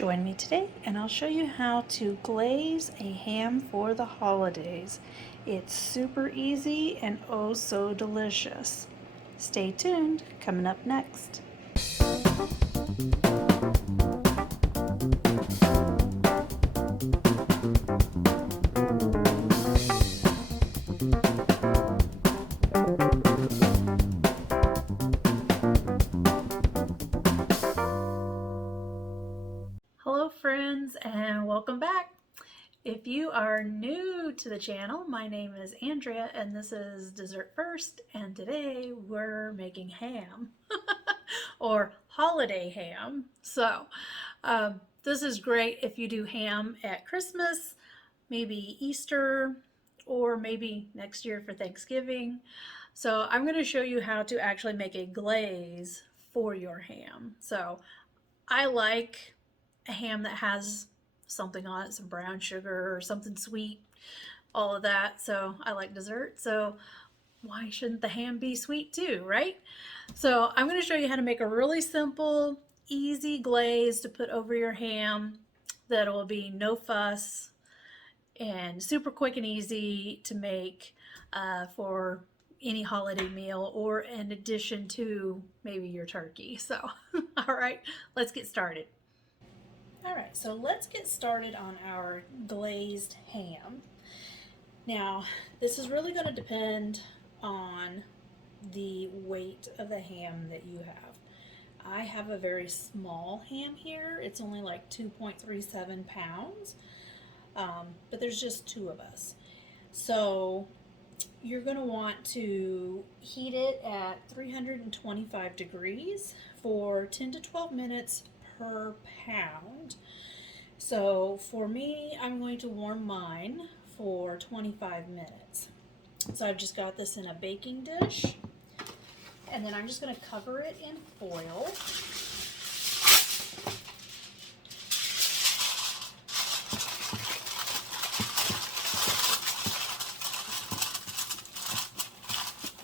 Join me today and I'll show you how to glaze a ham for the holidays. It's super easy and oh so delicious. Stay tuned, coming up next. Hello friends and welcome back. If you are new to the channel, my name is Andrea and this is Dessert First, and today we're making ham or holiday ham. This is great if you do ham at Christmas, maybe Easter, or maybe next year for Thanksgiving. So I'm going to show you how to actually make a glaze for your ham. So I like a ham that has something on it, some brown sugar or something sweet, all of that. So I like dessert. So why shouldn't the ham be sweet too, right? So I'm going to show you how to make a really simple, easy glaze to put over your ham that will be no fuss and super quick and easy to make for any holiday meal or in addition to maybe your turkey. So, all right, let's get started. All right, so let's get started on our glazed ham. Now, this is really going to depend on the weight of the ham that you have. I have a very small ham here. It's only like 2.37 pounds, but there's just two of us. So you're going to want to heat it at 325 degrees for 10 to 12 minutes per pound. So for me, I'm going to warm mine for 25 minutes. So I've just got this in a baking dish, and then I'm just going to cover it in foil.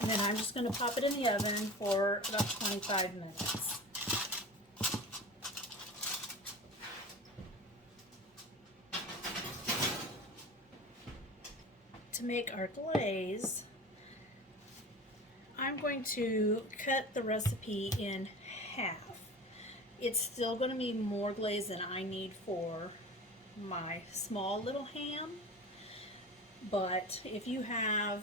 And then I'm just going to pop it in the oven for about 25 minutes. To make our glaze, I'm going to cut the recipe in half. It's still going to be more glaze than I need for my small little ham, but if you have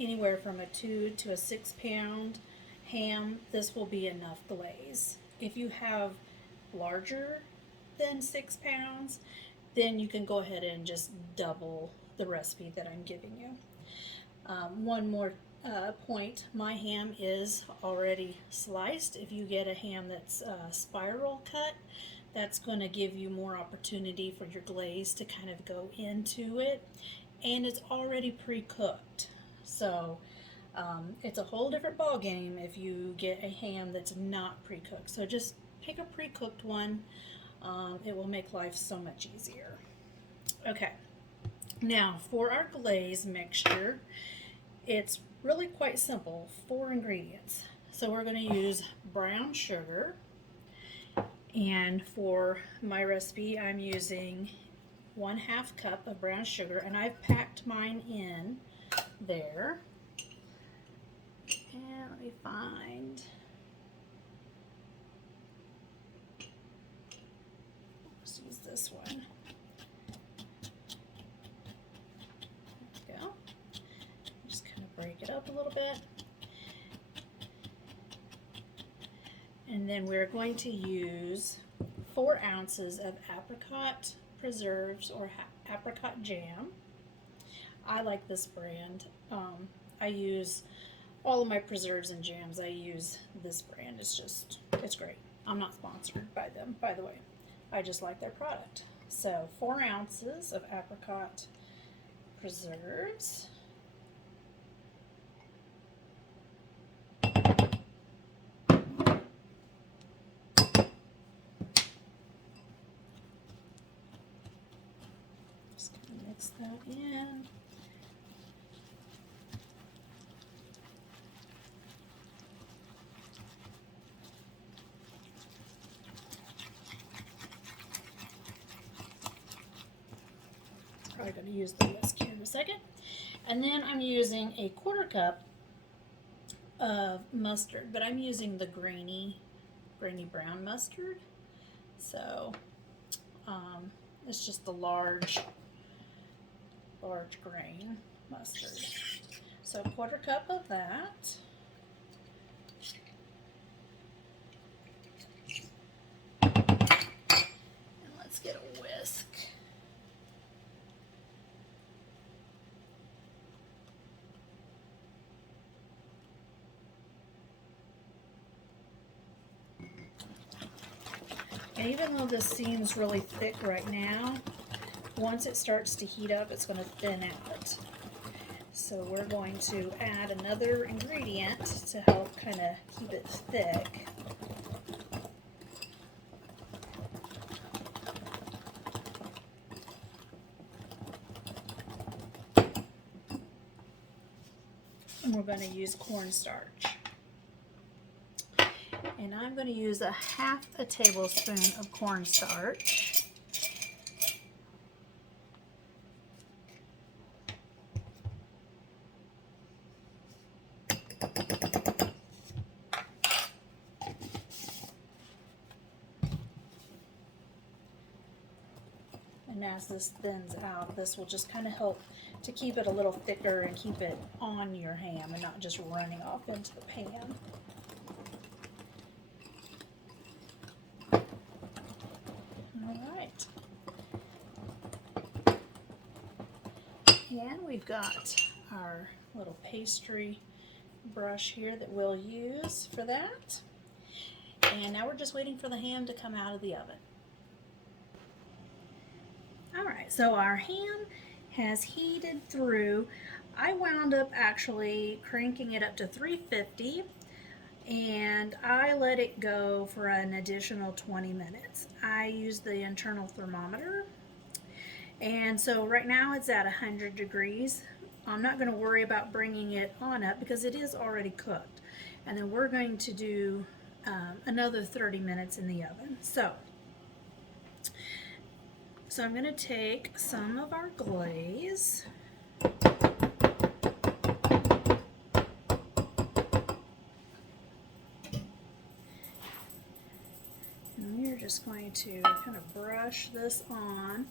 anywhere from a 2 to a 6 pound ham, this will be enough glaze. If you have larger than 6 pounds, then you can go ahead and just double the recipe that I'm giving you. One more point, my ham is already sliced. If you get a ham that's spiral cut, that's going to give you more opportunity for your glaze to kind of go into it, and it's already pre-cooked. So it's a whole different ball game if you get a ham that's not pre-cooked. So just pick a pre-cooked one. It will make life so much easier. Okay, now for our glaze mixture, it's really quite simple, 4 ingredients. So we're going to use brown sugar, and for my recipe I'm using 1/2 cup of brown sugar, and I've packed mine in there. And let me find, let's use this one. There we go. Just kind of break it up a little bit. And then we're going to use 4 ounces of apricot preserves or apricot jam. I like this brand. I use all of my preserves and jams. I use this brand. It's great. I'm not sponsored by them, by the way. I just like their product. So 4 ounces of apricot preserves. Just gonna mix that in. probably going to use the whisk here in a second. And then I'm using a 1/4 cup of mustard, but I'm using the grainy brown mustard. So it's just the large grain mustard. So 1/4 cup of that. And let's get a whisk. And even though this seems really thick right now, once it starts to heat up, it's going to thin out. So we're going to add another ingredient to help kind of keep it thick. And we're going to use cornstarch. And I'm going to use a 1/2 tablespoon of cornstarch. And as this thins out, this will just kind of help to keep it a little thicker and keep it on your ham and not just running off into the pan. Alright. And we've got our little pastry brush here that we'll use for that. And now we're just waiting for the ham to come out of the oven. Alright, so our ham has heated through. I wound up actually cranking it up to 350 and I let it go for an additional 20 minutes. I used the internal thermometer, and so right now it's at 100 degrees. I'm not going to worry about bringing it on up because it is already cooked. And then we're going to do another 30 minutes in the oven. So I'm going to take some of our glaze. And we're just going to kind of brush this on,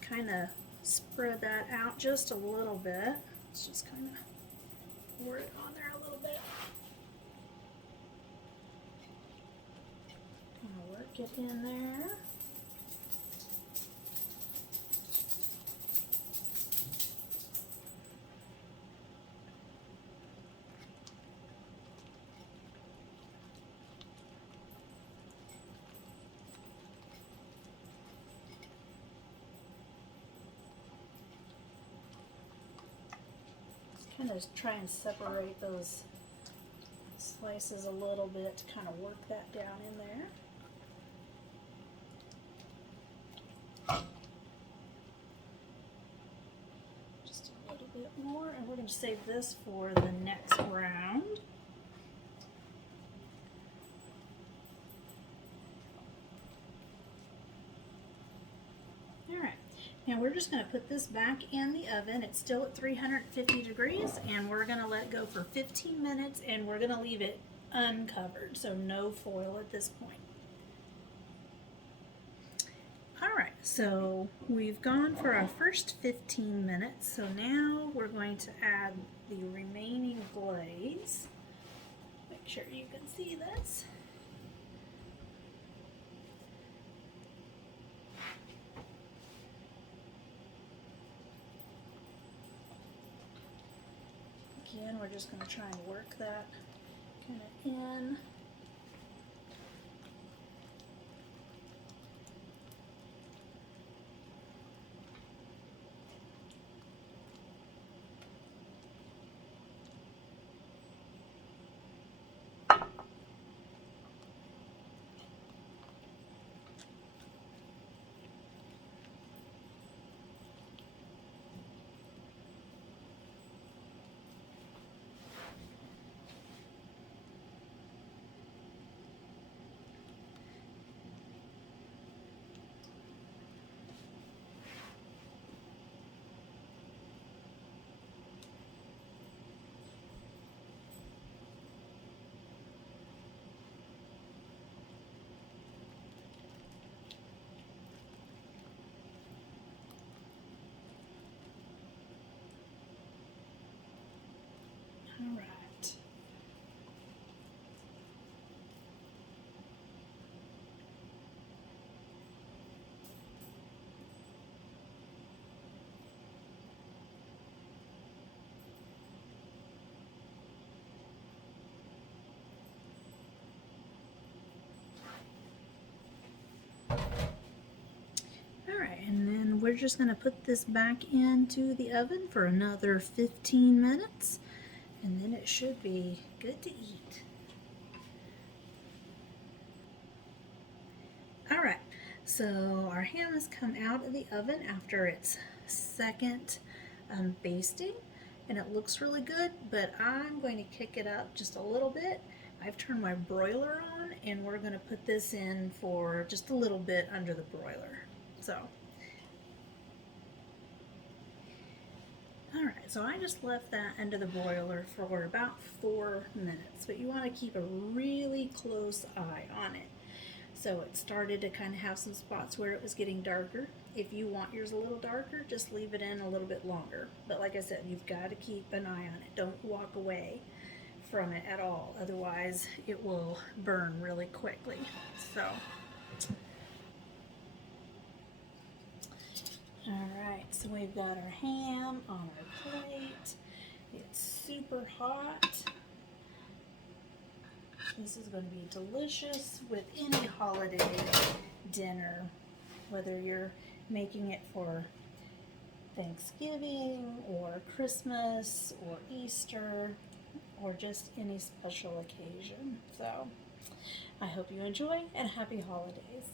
kind of spread that out just a little bit. Let's just kind of pour it on there a little bit. Kind of work it in there. Kind of try and separate those slices a little bit to kind of work that down in there. Just a little bit more, and we're going to save this for the next round. Alright, now we're just going to put this back in the oven. It's still at 350 degrees, and we're going to let it go for 15 minutes, and we're going to leave it uncovered, so no foil at this point. Alright, so we've gone for our first 15 minutes, so now we're going to add the remaining glaze. Make sure you can see this. Again, we're just going to try and work that kind of in. All right. Alright, and then we're just going to put this back into the oven for another 15 minutes, and then it should be good to eat. Alright, so our ham has come out of the oven after its second basting, and it looks really good, but I'm going to kick it up just a little bit. I've turned my broiler on, and we're going to put this in for just a little bit under the broiler. So, alright, so I just left that under the broiler for about 4 minutes, but you want to keep a really close eye on it. So it started to kind of have some spots where it was getting darker. If you want yours a little darker, just leave it in a little bit longer. But like I said, you've got to keep an eye on it. Don't walk away from it at all. Otherwise, it will burn really quickly. So, alright, so we've got our ham on our plate. It's super hot. This is going to be delicious with any holiday dinner, whether you're making it for Thanksgiving or Christmas or Easter or just any special occasion. So I hope you enjoy and happy holidays.